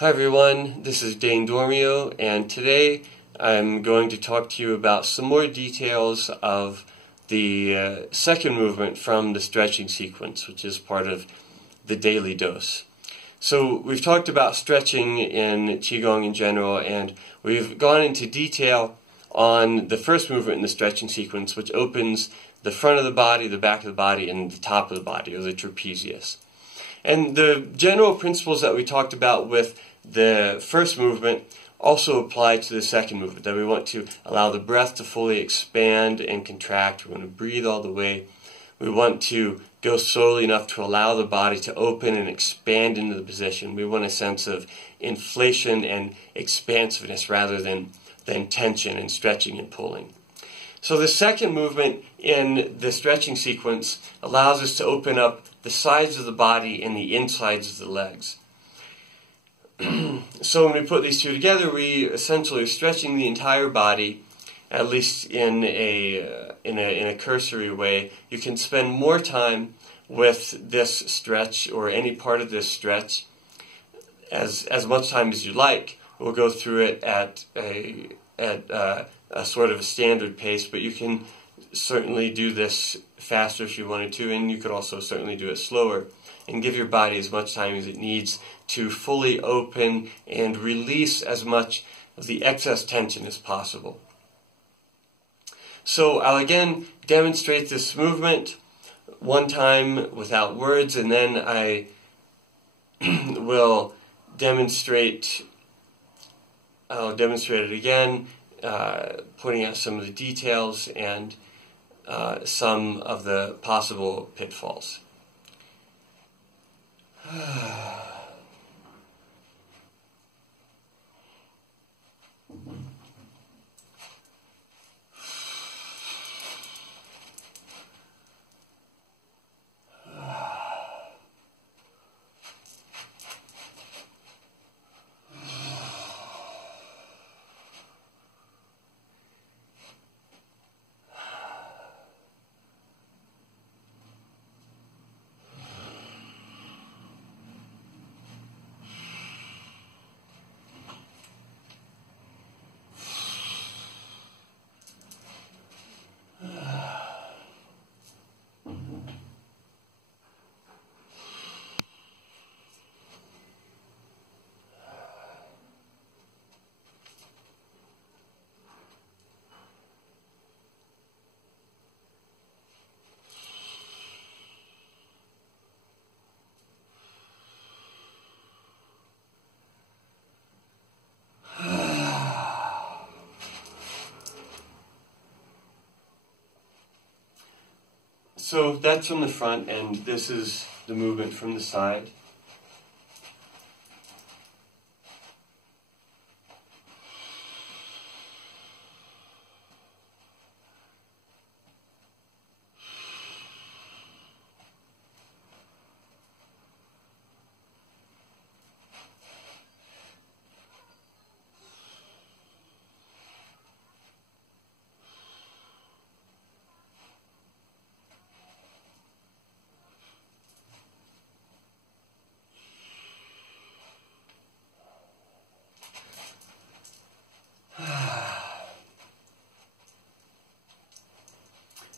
Hi everyone, this is Dane Dormio, and today I'm going to talk to you about some more details of the second movement from the stretching sequence, which is part of the daily dose. So we've talked about stretching in Qigong in general, and we've gone into detail on the first movement in the stretching sequence, which opens the front of the body, the back of the body, and the top of the body, or the trapezius. And the general principles that we talked about with the first movement also apply to the second movement, that we want to allow the breath to fully expand and contract. We want to breathe all the way. We want to go slowly enough to allow the body to open and expand into the position. We want a sense of inflation and expansiveness rather than tension and stretching and pulling. So the second movement in the stretching sequence allows us to open up the sides of the body and the insides of the legs. So when we put these two together, we essentially are stretching the entire body, at least in a cursory way. You can spend more time with this stretch, or any part of this stretch, as much time as you like. We'll go through it at a sort of a standard pace, but you can certainly do this faster if you wanted to, and you could also certainly do it slower and give your body as much time as it needs to fully open and release as much of the excess tension as possible. So I'll again demonstrate this movement one time without words, and then I will demonstrate it again, pointing out some of the details and some of the possible pitfalls. So that's from the front, and this is the movement from the side.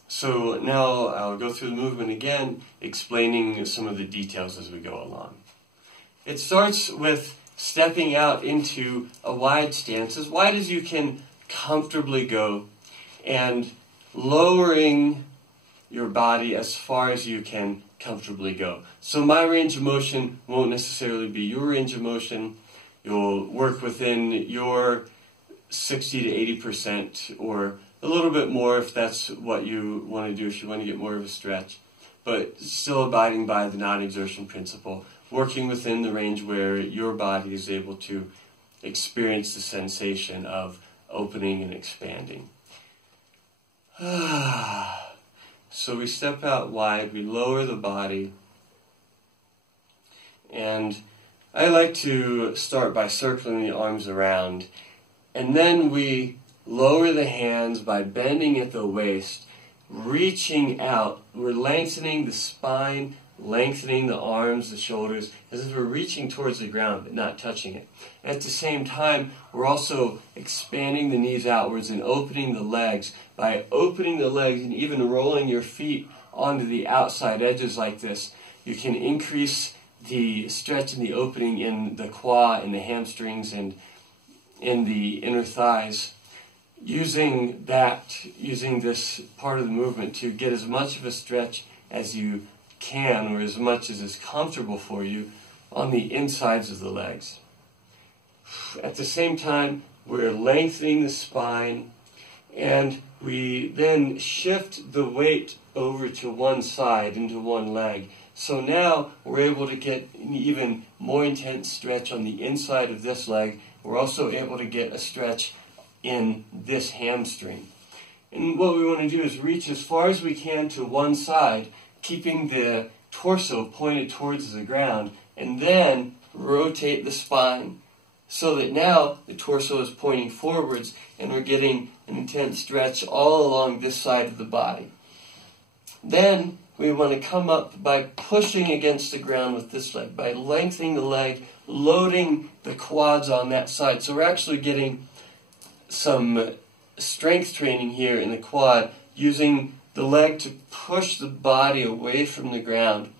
So now I'll go through the movement again, explaining some of the details as we go along. It starts with stepping out into a wide stance, as wide as you can comfortably go, and lowering your body as far as you can comfortably go. So my range of motion won't necessarily be your range of motion. You'll work within your 60 to 80%, or a little bit more if that's what you want to do, if you want to get more of a stretch, but still abiding by the non-exertion principle, working within the range where your body is able to experience the sensation of opening and expanding. So we step out wide, we lower the body, and I like to start by circling the arms around, and then we lower the hands by bending at the waist, reaching out. We're lengthening the spine, lengthening the arms, the shoulders, as if we're reaching towards the ground but not touching it. At the same time, we're also expanding the knees outwards and opening the legs. By opening the legs and even rolling your feet onto the outside edges like this, you can increase the stretch and the opening in the quad and the hamstrings and in the inner thighs. Using this part of the movement to get as much of a stretch as you can, or as much as is comfortable for you, on the insides of the legs. At the same time, we're lengthening the spine, and we then shift the weight over to one side, into one leg. So now we're able to get an even more intense stretch on the inside of this leg. We're also able to get a stretch in this hamstring. And what we want to do is reach as far as we can to one side, keeping the torso pointed towards the ground, and then rotate the spine so that now the torso is pointing forwards and we're getting an intense stretch all along this side of the body. Then we want to come up by pushing against the ground with this leg, by lengthening the leg, loading the quads on that side. So we're actually getting some strength training here in the quad, using the leg to push the body away from the ground.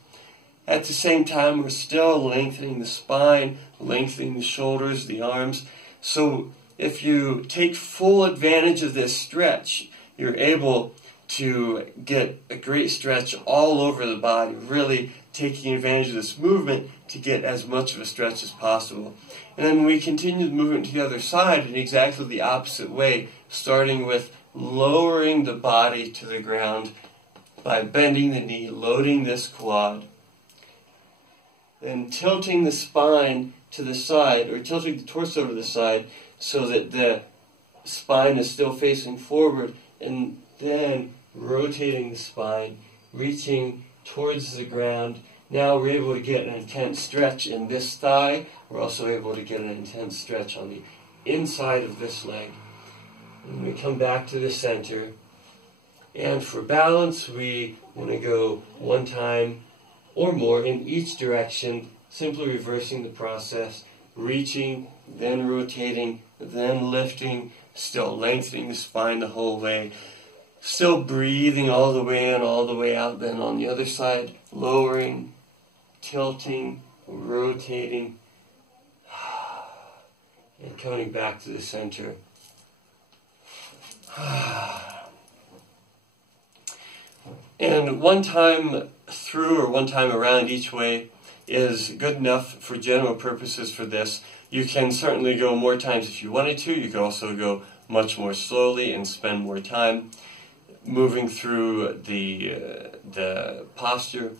At the same time, we're still lengthening the spine, lengthening the shoulders, the arms. So if you take full advantage of this stretch, you're able to get a great stretch all over the body, really taking advantage of this movement to get as much of a stretch as possible. And then we continue the movement to the other side in exactly the opposite way, starting with lowering the body to the ground by bending the knee, loading this quad, then tilting the spine to the side, or tilting the torso to the side so that the spine is still facing forward, and then rotating the spine, reaching towards the ground. Now we're able to get an intense stretch in this thigh. We're also able to get an intense stretch on the inside of this leg. And we come back to the center. And for balance, we want to go one time or more in each direction, simply reversing the process, reaching, then rotating, then lifting, still lengthening the spine the whole way. Still breathing all the way in, all the way out. Then on the other side, lowering, tilting, rotating, and coming back to the center. And one time through or one time around each way is good enough for general purposes for this. You can certainly go more times if you wanted to. You could also go much more slowly and spend more time moving through the posture.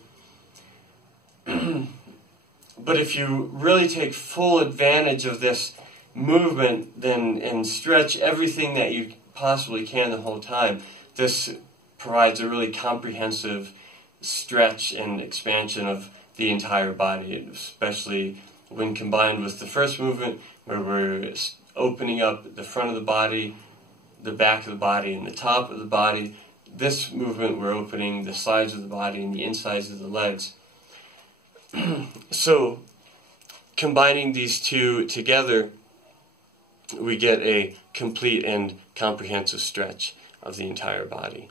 But if you really take full advantage of this movement and stretch everything that you possibly can the whole time, this provides a really comprehensive stretch and expansion of the entire body, especially when combined with the first movement where we're opening up the front of the body, the back of the body, and the top of the body. This movement we're opening the sides of the body and the insides of the legs. So combining these two together, we get a complete and comprehensive stretch of the entire body.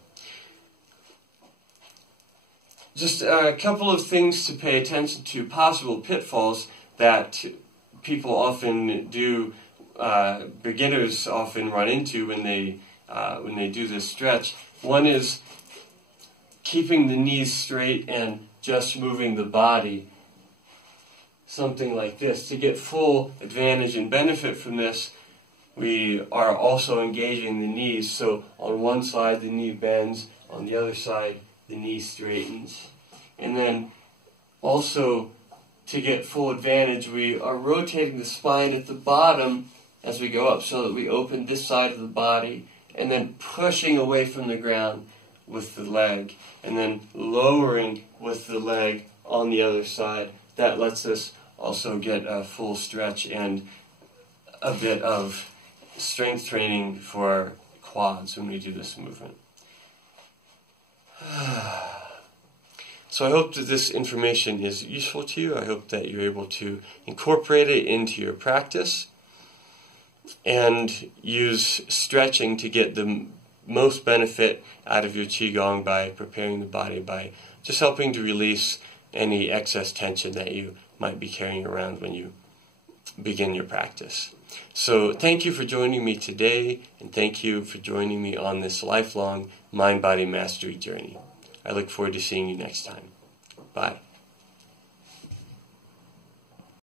Just a couple of things to pay attention to, possible pitfalls that people often do, beginners often run into when they do this stretch. One is keeping the knees straight and just moving the body, something like this. To get full advantage and benefit from this, we are also engaging the knees. So on one side the knee bends, on the other side the knee straightens. And then also to get full advantage, we are rotating the spine at the bottom as we go up so that we open this side of the body, and then pushing away from the ground with the leg, and then lowering with the leg on the other side. That lets us also get a full stretch and a bit of strength training for our quads when we do this movement. So I hope that this information is useful to you. I hope that you're able to incorporate it into your practice and use stretching to get the most benefit out of your Qigong by preparing the body, by just helping to release any excess tension that you might be carrying around when you begin your practice. So thank you for joining me today, and thank you for joining me on this lifelong mind-body mastery journey. I look forward to seeing you next time. Bye.